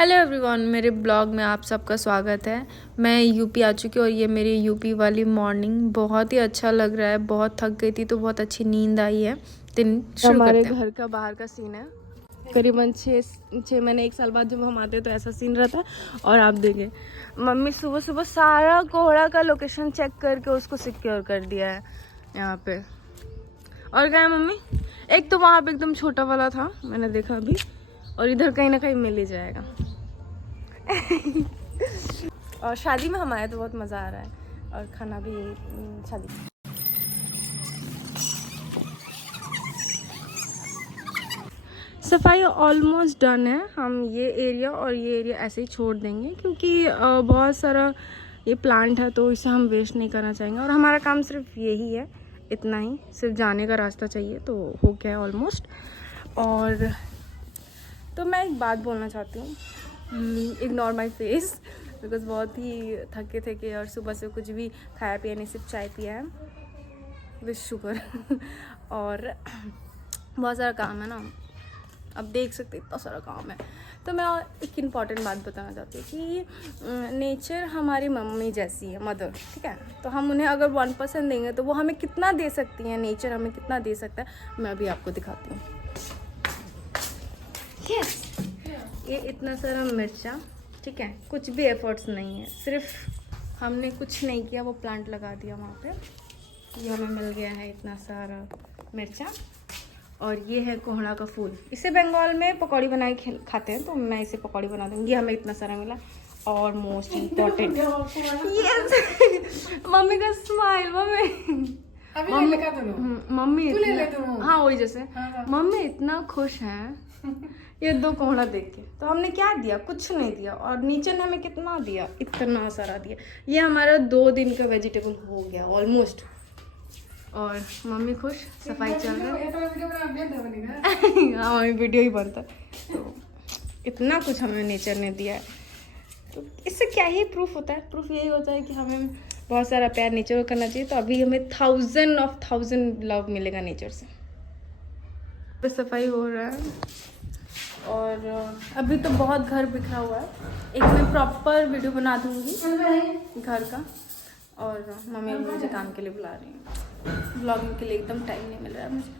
Hello everyone, मेरे blog में आप सबका स्वागत है। मैं यूपी आ चुकी हूँ और ये मेरी यूपी वाली मॉर्निंग बहुत ही अच्छा लग रहा है। बहुत थक गई थी तो बहुत अच्छी नींद आई है। दिन शुरू हमारे करते हैं। घर का बाहर का सीन है। करीबन छः महीने 1 साल बाद जब हम आते तो ऐसा सीन रहता है। और आप देखिए, मम्मी सुबह सुबह सारा कोहड़ा का लोकेशन चेक करके उसको सिक्योर कर दिया है यहाँ पे। और क्या है मम्मी, एक तो वहाँ पे एकदम छोटा वाला था, मैंने देखा अभी, और इधर कहीं ना कहीं मिल ही जाएगा। और शादी में हम आए तो बहुत मज़ा आ रहा है, और खाना भी शादी। सफाई ऑलमोस्ट डन है। हम ये एरिया और ये एरिया ऐसे ही छोड़ देंगे क्योंकि बहुत सारा ये प्लांट है तो इसे हम वेस्ट नहीं करना चाहेंगे। और हमारा काम सिर्फ यही है, इतना ही, सिर्फ जाने का रास्ता चाहिए तो हो गया है ऑलमोस्ट। और तो मैं एक बात बोलना चाहती हूँ, इग्नोर माई फेस, बिकॉज बहुत ही थके थके और सुबह से कुछ भी खाया पिया नहीं, सिर्फ चाय पिया है विथ शुगर। और बहुत सारा काम है ना, अब देख सकते इतना सारा काम है। तो मैं एक इम्पॉर्टेंट बात बताना चाहती हूँ कि नेचर हमारी मम्मी जैसी है, मदर, ठीक है। तो हम उन्हें अगर 1% देंगे तो वो हमें कितना दे सकती हैं, नेचर हमें कितना दे सकता है, मैं अभी आपको दिखाती हूँ। यस, ये इतना सारा मिर्चा, ठीक है, कुछ भी एफर्ट्स नहीं है, सिर्फ हमने कुछ नहीं किया, वो प्लांट लगा दिया वहाँ पे, ये हमें मिल गया है इतना सारा मिर्चा। और ये है कोहड़ा का फूल, इसे बंगाल में पकौड़ी बना के खाते हैं, तो मैं इसे पकौड़ी बना दूँगी। हमें इतना सारा मिला। और मोस्ट इम्पोर्टेंट, यस, मम्मी का स्माइल, मम्मी हाँ वही जैसे, मम्मी इतना खुश है ये 2 कोहड़ा देख के। तो हमने क्या दिया, कुछ नहीं दिया, और नीचे ने हमें कितना दिया, इतना सारा दिया। ये हमारा 2 दिन का वेजिटेबल हो गया ऑलमोस्ट। और मम्मी खुश, सफाई चल रहा है। हाँ, वीडियो ही बनता है। तो इतना कुछ हमें नेचर ने दिया है, तो इससे क्या ही प्रूफ होता है, प्रूफ यही होता है कि हमें बहुत सारा प्यार नेचर को करना चाहिए। तो अभी हमें 1000 लव मिलेगा नेचर से। तो सफाई हो रहा है, और अभी तो बहुत घर बिखरा हुआ है। एक मैं प्रॉपर वीडियो बना दूँगी घर का। और मम्मी मुझे काम के लिए बुला रही हैं, ब्लॉगिंग के लिए एकदम टाइम नहीं मिल रहा है मुझे।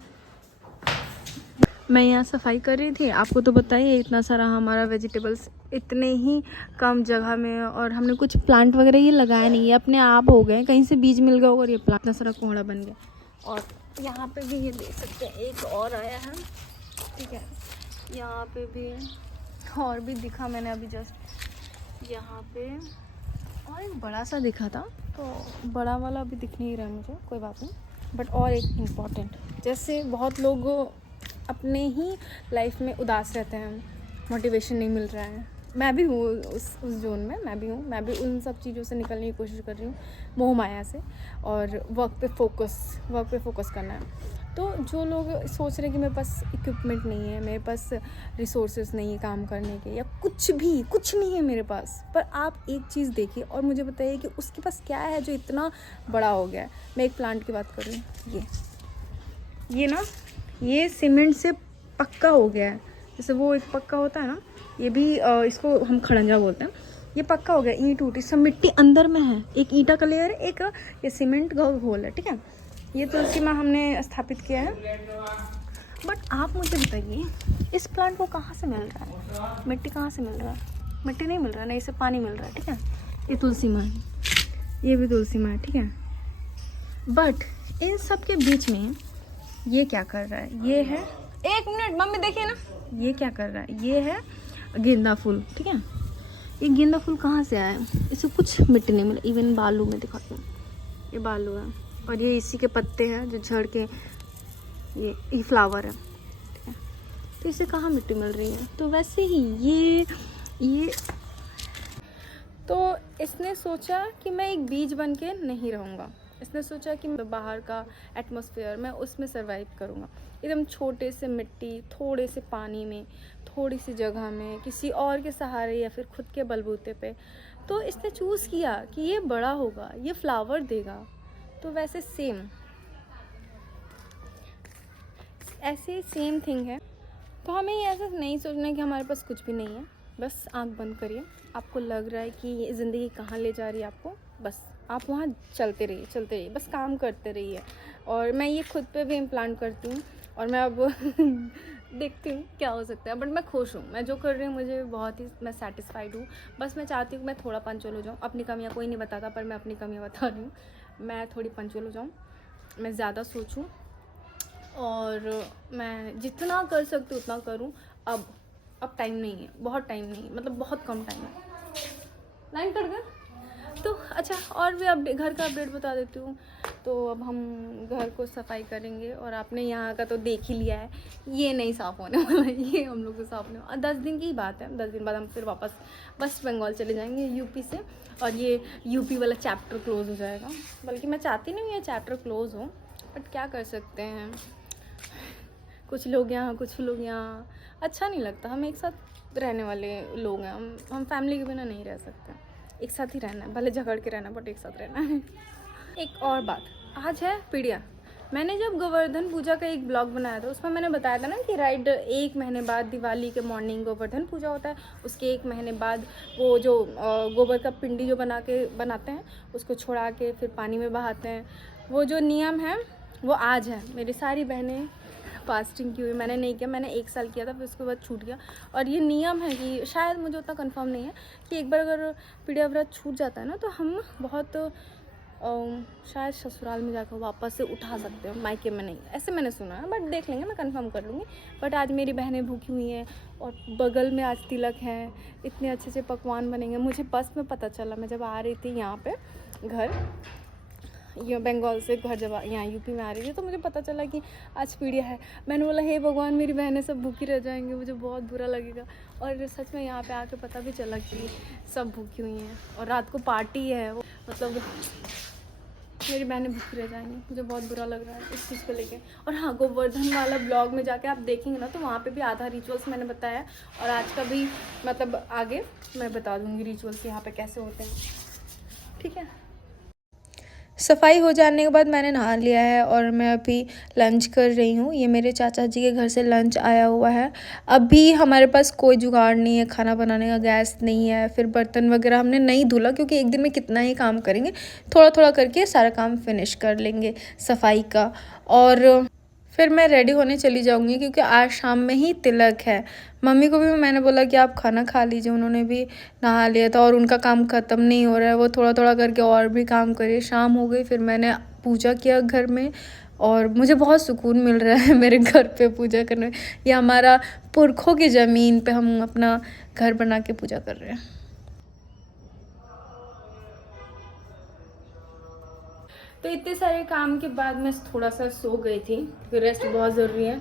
मैं यहाँ सफाई कर रही थी, आपको तो बताइए इतना सारा हमारा वेजिटेबल्स इतने ही कम जगह में, और हमने कुछ प्लांट वगैरह ये लगाया नहीं, ये अपने आप हो गए, कहीं से बीज मिल गया और ये प्लांट इतना सारा कोहड़ा बन गया। और यहाँ पे भी ये देख सकते हैं, एक और आया है, ठीक है, यहाँ पे भी और भी दिखा मैंने अभी जस्ट यहाँ पे, और एक बड़ा सा दिखा था, तो बड़ा वाला अभी दिख नहीं रहा है मुझे, कोई बात नहीं। बट और एक इम्पॉर्टेंट, जैसे बहुत लोग अपने ही लाइफ में उदास रहते हैं, मोटिवेशन नहीं मिल रहा है, मैं भी हूँ उस जोन में, मैं भी हूँ, मैं भी उन सब चीज़ों से निकलने की कोशिश कर रही हूँ, मोह माया से, और वर्क पे फोकस करना है। तो जो लोग सोच रहे हैं कि मेरे पास इक्विपमेंट नहीं है, मेरे पास रिसोर्सेज नहीं है काम करने के, या कुछ नहीं है मेरे पास, पर आप एक चीज़ देखिए और मुझे बताइए कि उसके पास क्या है जो इतना बड़ा हो गया है। मैं एक प्लांट की बात कर रही हूँ, ये ना, ये सीमेंट से पक्का हो गया है, जैसे वो एक पक्का होता है ना, ये भी इसको हम खड़ंजा बोलते हैं। ये पक्का हो गया, ईंट उटी सब मिट्टी अंदर में है, एक ईंटा का लेयर है, एक ये सीमेंट का घोल है, ठीक है। ये तुलसी माँ हमने स्थापित किया है। बट आप मुझे बताइए, इस प्लांट को कहाँ से मिल रहा है, मिट्टी कहाँ से मिल रहा है, मिट्टी नहीं मिल रहा है, नहीं इसे पानी मिल रहा है, ठीक है। ये तुलसी माँ है, ये भी तुलसी माँ है, ठीक है। बट इन सब के बीच में ये क्या कर रहा है, ये है, 1 मिनट मम्मी देखिए ना, ये क्या कर रहा है, ये है गेंदा फूल, ठीक है। ये गेंदा फूल कहाँ से आया है, इसे कुछ मिट्टी नहीं मिला, इवन बालू में दिखाती हूँ, ये बालू है, और ये इसी के पत्ते हैं जो झड़ के ये फ्लावर है, ठीक है। तो इसे कहाँ मिट्टी मिल रही है, तो वैसे ही ये तो इसने सोचा कि मैं एक बीज बन के नहीं रहूँगा, इसने सोचा कि बाहर का एटमॉस्फेयर मैं उसमें सरवाइव करूँगा, एकदम छोटे से मिट्टी, थोड़े से पानी में, थोड़ी सी जगह में, किसी और के सहारे या फिर खुद के बलबूते पे। तो इसने चूज़ किया कि ये बड़ा होगा, ये फ्लावर देगा। तो वैसे ऐसे सेम थिंग है। तो हमें ये ऐसा नहीं सोचना कि हमारे पास कुछ भी नहीं है, बस आंख बंद करिए, आपको लग रहा है कि ज़िंदगी कहाँ ले जा रही है आपको, बस आप वहाँ चलते रहिए, बस काम करते रहिए। और मैं ये खुद पे भी इम्प्लांट करती हूँ और मैं अब देखती हूँ क्या हो सकता है, बट मैं खुश हूँ, मैं जो कर रही हूँ मुझे बहुत ही, मैं सेटिस्फाइड हूँ। बस मैं चाहती हूँ मैं थोड़ा पंचुअल हो जाऊँ। अपनी कमियाँ कोई नहीं बताता, पर मैं अपनी कमियाँ बता रही हूँ। मैं थोड़ी पंचुअल हो जाऊँ, मैं ज़्यादा सोचूँ और मैं जितना कर सकती हूँ उतना करूँ। अब टाइम नहीं है, बहुत टाइम नहीं है, मतलब बहुत कम टाइम है। लाइन कट गया तो अच्छा, और भी अपडेट, घर का अपडेट बता देती हूँ। तो अब हम घर को सफाई करेंगे और आपने यहाँ का तो देख ही लिया है, ये नहीं साफ़ होने वाला है, ये हम लोग को साफ़ होने वाला। 10 दिन की बात है, 10 दिन बाद हम फिर वापस वेस्ट बंगाल चले जाएंगे यूपी से, और ये यूपी वाला चैप्टर क्लोज़ हो जाएगा। बल्कि मैं चाहती नहीं हूँ ये चैप्टर क्लोज़ हो, बट क्या कर सकते हैं, कुछ लोग यहाँ कुछ लोग यहाँ, अच्छा नहीं लगता। हम एक साथ रहने वाले लोग हैं, हम फैमिली के बिना नहीं रह सकते, एक साथ ही रहना है, भले झगड़ के रहना, बट एक साथ रहना है। एक और बात, आज है पीड़िया। मैंने जब गोवर्धन पूजा का एक ब्लॉग बनाया था, उसमें मैंने बताया था ना कि राइट 1 महीने बाद दिवाली के मॉर्निंग गोवर्धन पूजा होता है। उसके 1 महीने बाद वो जो गोबर का पिंडी जो बनाते हैं उसको छोड़ा के फिर पानी में बहाते हैं। वो जो नियम है वो आज है। मेरी सारी बहनें फास्टिंग की हुई, मैंने नहीं किया, मैंने 1 साल किया था, फिर उसके बाद छूट गया। और ये नियम है कि शायद, मुझे उतना कंफर्म नहीं है, कि एक बार अगर पीड़िया व्रत छूट जाता है ना, तो हम बहुत शायद ससुराल में जाकर वापस से उठा सकते हैं, मायके में नहीं, ऐसे मैंने सुना है, बट देख लेंगे, मैं कंफर्म कर लूँगी। बट आज मेरी बहनें भूखी हुई हैं और बगल में आज तिलक है, इतने अच्छे अच्छे पकवान बनेंगे। मुझे बस में पता चला, मैं जब आ रही थी यहाँ पे घर, ये बंगाल से घर जब यहाँ यूपी में आ रही थी, तो मुझे पता चला कि आज पीड़िया है। मैंने बोला हे भगवान, मेरी बहनें सब भूखी रह जाएंगी, मुझे बहुत बुरा लगेगा। और सच में यहाँ पे आके पता भी चला कि सब भूखी हुई हैं और रात को पार्टी है, मतलब मेरी बहनें भूखी रह जाएंगी, मुझे बहुत बुरा लग रहा है इस चीज़ को लेके। और हाँ, गोवर्धन वाला ब्लॉग में जाके आप देखेंगे ना, तो वहाँ पे भी आधा रिचुअल्स मैंने बताया, और आज का भी मतलब आगे मैं बता दूँगी रिचुअल्स यहाँ पे कैसे होते हैं, ठीक है। सफाई हो जाने के बाद मैंने नहा लिया है और मैं अभी लंच कर रही हूँ। ये मेरे चाचा जी के घर से लंच आया हुआ है। अभी हमारे पास कोई जुगाड़ नहीं है खाना बनाने का, गैस नहीं है, फिर बर्तन वगैरह हमने नहीं धुला, क्योंकि एक दिन में कितना ही काम करेंगे, थोड़ा थोड़ा करके सारा काम फिनिश कर लेंगे सफाई का। और फिर मैं रेडी होने चली जाऊंगी, क्योंकि आज शाम में ही तिलक है। मम्मी को भी मैंने बोला कि आप खाना खा लीजिए, उन्होंने भी नहा लिया था और उनका काम ख़त्म नहीं हो रहा है, वो थोड़ा थोड़ा करके और भी काम करे। शाम हो गई, फिर मैंने पूजा किया घर में, और मुझे बहुत सुकून मिल रहा है मेरे घर पे पूजा करने में। ये हमारा पुरखों की ज़मीन पे हम अपना घर बना के पूजा कर रहे हैं। तो इतने सारे काम के बाद मैं थोड़ा सा सो गई थी, क्योंकि रेस्ट बहुत ज़रूरी है।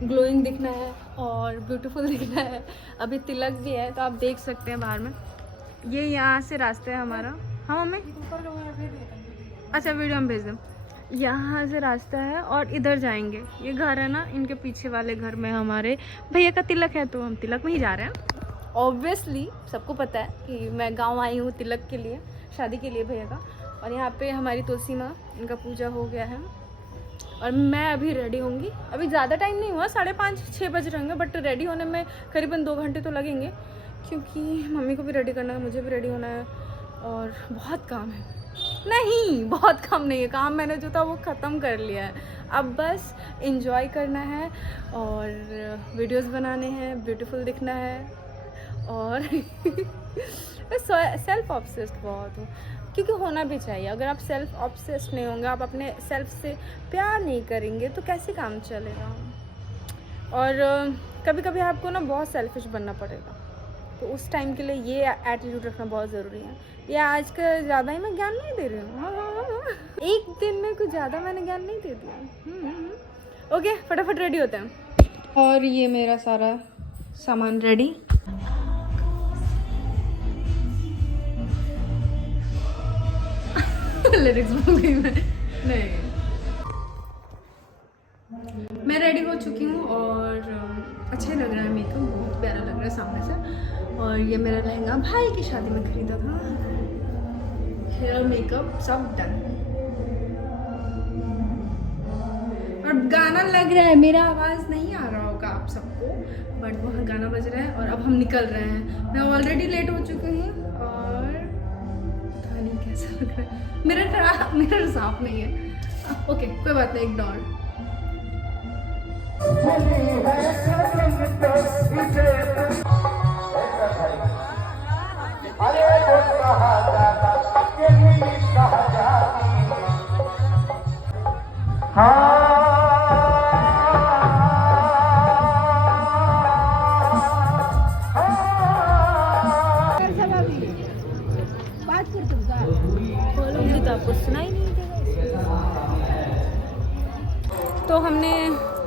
ग्लोइंग दिखना है और ब्यूटीफुल दिखना है। अभी तिलक भी है, तो आप देख सकते हैं बाहर में, ये यहाँ से रास्ता है हमारा। हाँ मम्मी, अच्छा वीडियो हम भेज दें। यहाँ से रास्ता है और इधर जाएंगे, ये घर है ना, इनके पीछे वाले घर में हमारे भैया का तिलक है, तो हम तिलक में ही जा रहे हैं। ऑब्वियसली सबको पता है कि मैं गाँव आई हूँ तिलक के लिए, शादी के लिए भैया का। और यहाँ पे हमारी तुलसी माँ, इनका पूजा हो गया है और मैं अभी रेडी होंगी। अभी ज़्यादा टाइम नहीं हुआ, 5:30-6 बज रहे होंगे, बट रेडी होने में करीबन 2 घंटे तो लगेंगे, क्योंकि मम्मी को भी रेडी करना है, मुझे भी रेडी होना है, और बहुत काम है। नहीं, बहुत काम नहीं है, काम मैंने जो था वो ख़त्म कर लिया है। अब बस इंजॉय करना है और वीडियोस बनाने हैं, ब्यूटीफुल दिखना है। और मैं सेल्फ ऑब्सेस्ड बहुत हूँ, क्योंकि होना भी चाहिए। अगर आप सेल्फ ऑब्सेस्ड नहीं होंगे, आप अपने सेल्फ से प्यार नहीं करेंगे, तो कैसे काम चलेगा। और कभी कभी आपको ना बहुत सेल्फिश बनना पड़ेगा, तो उस टाइम के लिए ये एटीट्यूड रखना बहुत ज़रूरी है। ये आज का ज़्यादा ही मैं ज्ञान नहीं दे रही हूँ, हाँ। एक दिन में कुछ ज़्यादा मैंने ज्ञान नहीं दे दिया। ओके, फटाफट रेडी होते हैं। और ये मेरा सारा सामान रेडी। लिरिक्स भूल गई मैं, नहीं। मैं रेडी हो चुकी हूँ और अच्छा लग रहा है, मेकअप बहुत प्यारा लग रहा है सामने से। और ये मेरा लहंगा भाई की शादी में खरीदा था। हेयर मेकअप सब डन, और गाना लग रहा है, मेरा आवाज़ नहीं आ रहा होगा आप आप सबको, बट वहाँ गाना बज रहा है और अब हम निकल रहे हैं। मैं ऑलरेडी लेट हो चुकी हूँ और पता नहीं कैसा लग रहा है। मेरा साफ नहीं है। ओके कोई बात नहीं, इग्नोर। बोलूँगी तो आपको सुनाई नहीं देगा। तो हमने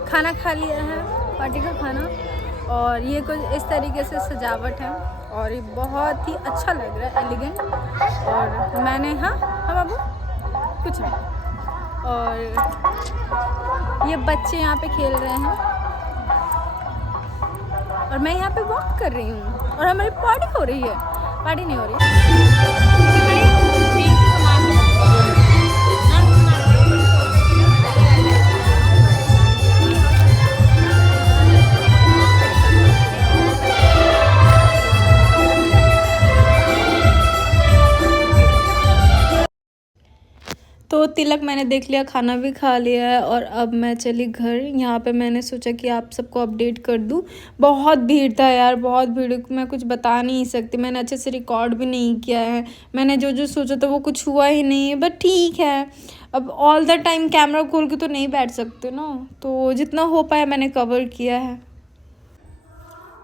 खाना खा लिया है, पार्टी का खाना, और ये कुछ इस तरीके से सजावट है और ये बहुत ही अच्छा लग रहा है, एलिगेंट। और मैंने हाँ बाबू कुछ नहीं, और ये बच्चे यहाँ पे खेल रहे हैं और मैं यहाँ पे वॉक कर रही हूँ और हमारी पार्टी हो रही है। पार्टी नहीं हो रही है। तो तिलक मैंने देख लिया, खाना भी खा लिया है और अब मैं चली घर। यहाँ पे मैंने सोचा कि आप सबको अपडेट कर दूँ। बहुत भीड़ था यार, बहुत भीड़, मैं कुछ बता नहीं सकती। मैंने अच्छे से रिकॉर्ड भी नहीं किया है। मैंने जो जो सोचा था वो कुछ हुआ ही नहीं है, बट ठीक है। अब ऑल द टाइम कैमरा खोल के तो नहीं बैठ सकते ना, तो जितना हो पाया मैंने कवर किया है।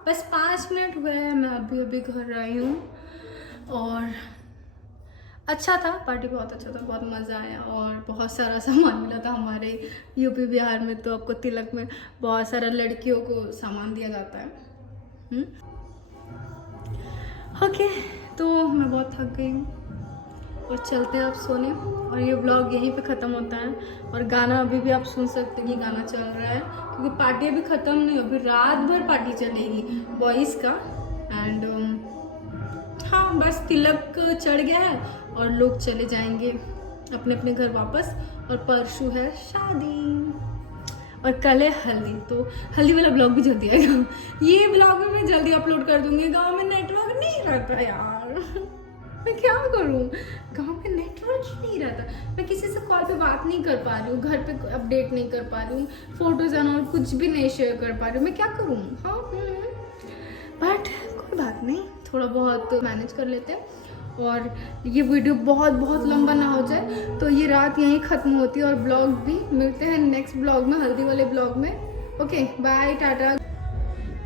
बस 5 मिनट हुए हैं, मैं अभी घर आई हूँ और अच्छा था, पार्टी बहुत अच्छा था, बहुत मज़ा आया और बहुत सारा सामान मिला था। हमारे यूपी बिहार में तो आपको तिलक में बहुत सारा लड़कियों को सामान दिया जाता है। ओके, तो मैं बहुत थक गई हूँ और चलते हैं आप सोने, और ये ब्लॉग यहीं पे ख़त्म होता है। और गाना अभी भी आप सुन सकते हैं कि गाना चल रहा है, क्योंकि पार्टी अभी ख़त्म नहीं, अभी रात भर पार्टी चलेगी बॉयज़ का। एंड हाँ, बस तिलक चढ़ गया है और लोग चले जाएंगे अपने अपने घर वापस, और परसों है शादी और कल है हल्दी। तो हल्दी वाला ब्लॉग भी जल्दी आएगा। ये ब्लॉग भी मैं जल्दी अपलोड कर दूंगी। गांव में नेटवर्क नहीं रहता यार, मैं क्या करूं, गांव में नेटवर्क ही नहीं रहता। मैं किसी से कॉल पे बात नहीं कर पा रही हूँ, घर पे अपडेट नहीं कर पा रही हूँ, फोटोज और कुछ भी नहीं शेयर कर पा रही हूँ। मैं क्या करूँ। हाँ बट कोई बात नहीं, थोड़ा बहुत मैनेज कर लेते हैं। और ये वीडियो बहुत लंबा ना हो जाए, तो ये रात यहीं ख़त्म होती है और ब्लॉग भी मिलते हैं नेक्स्ट ब्लॉग में, हल्दी वाले ब्लॉग में। Okay bye, tata.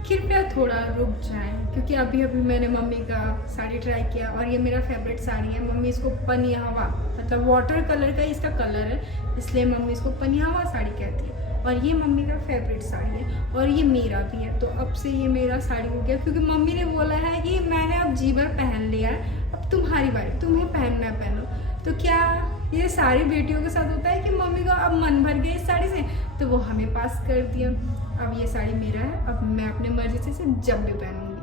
कृपया थोड़ा रुक जाएं, क्योंकि अभी मैंने मम्मी का साड़ी ट्राई किया और ये मेरा फेवरेट साड़ी है। मम्मी इसको पनियावा, मतलब वाटर कलर का इसका कलर है, इसलिए मम्मी इसको पनियावा साड़ी कहती है। और ये मम्मी का फेवरेट साड़ी है और ये मेरा भी है, तो अब से ये मेरा साड़ी हो गया, क्योंकि मम्मी ने बोला है कि मैंने अब जी भर पहन लिया है, अब तुम्हारी बारी, तुम्हें पहनना है पहनो। तो क्या ये सारी बेटियों के साथ होता है कि मम्मी का अब मन भर गया इस साड़ी से, तो वो हमें पास कर दिया। अब ये साड़ी मेरा है, अब मैं अपने मर्जी से इसे जब भी पहनूंगी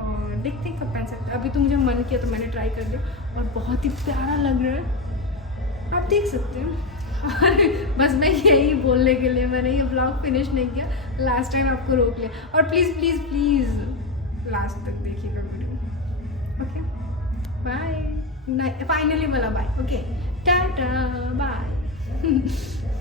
और देखते हैं कब पहन सकते हैं। अभी तो मुझे मन किया तो मैंने ट्राई कर दिया और बहुत ही प्यारा लग रहा है, आप देख सकते हैं। बस मैं यही बोलने के लिए मैंने ये ब्लॉग फिनिश नहीं किया, लास्ट टाइम आपको रोक लिया। और प्लीज़ लास्ट तक देखिएगा वीडियो। ओके बाय, फाइनली वाला बाय। Okay tata bye.